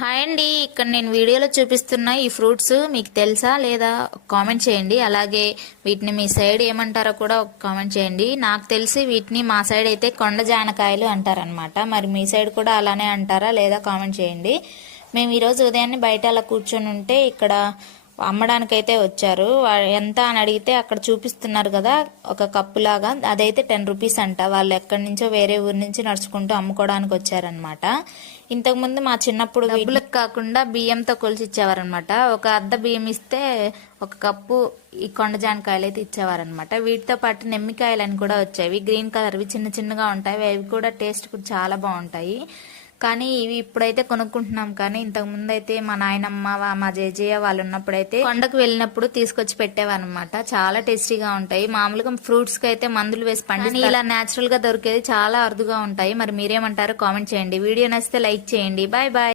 Hi అండి, ఇక్కడ నేను వీడియోలో చూపిస్తున్న ఈ ఫ్రూట్స్ మీకు తెలుసా లేదా కామెంట్ చేయండి. అలాగే వీటిని మీ సైడ్ ఏమంటారో కూడా ఒక కామెంట్ చేయండి. నాకు తెలిసి వీటిని మా సైడ్ అయితే కొండ జానకాయలు అంటారనమాట. మరి మీ సైడ్ కూడా అలానే అంటారా లేదా కామెంట్ చేయండి. మేము ఈరోజు ఉదయాన్నే బయట అలా కూర్చొని ఉంటే ఇక్కడ అమ్మడానికైతే వచ్చారు. ఎంత అని అడిగితే అక్కడ చూపిస్తున్నారు కదా ఒక కప్పు లాగా, అదైతే 10 రూపీస్ అంట. వాళ్ళు ఎక్కడి నుంచో వేరే ఊరి నుంచి నడుచుకుంటూ అమ్ముకోవడానికి వచ్చారనమాట. ఇంతకుముందు మా చిన్నప్పుడు డబ్బులకు కాకుండా బియ్యంతో కొలిచి ఇచ్చేవారనమాట. ఒక అద్ద బియ్యం ఇస్తే ఒక కప్పు ఈ కొండ జానకాయలు అయితే ఇచ్చేవారనమాట. వీటితో పాటు నెమ్మికాయలు అని కూడా వచ్చేవి, గ్రీన్ కలర్వి చిన్న చిన్నగా ఉంటాయి. అవి కూడా టేస్ట్ కూడా చాలా బాగుంటాయి. కానీ ఇవి ఇప్పుడైతే కొనుక్కుంటున్నాం. కానీ ఇంతకు ముందు అయితే మా నాయనమ్మ మా జేజయ్య వాళ్ళు ఉన్నప్పుడైతే కొండకు వెళ్ళినప్పుడు తీసుకొచ్చి పెట్టేవన్నమాట. చాలా టేస్టీగా ఉంటాయి. మామూలుగా ఫ్రూట్స్ కి అయితే మందులు వేసి పండి ఇలా నేచురల్ గా దొరికేది చాలా అరుదుగా ఉంటాయి. మరి మీరేమంటారో కామెంట్ చేయండి. వీడియో నచ్చితే లైక్ చేయండి. Bye bye.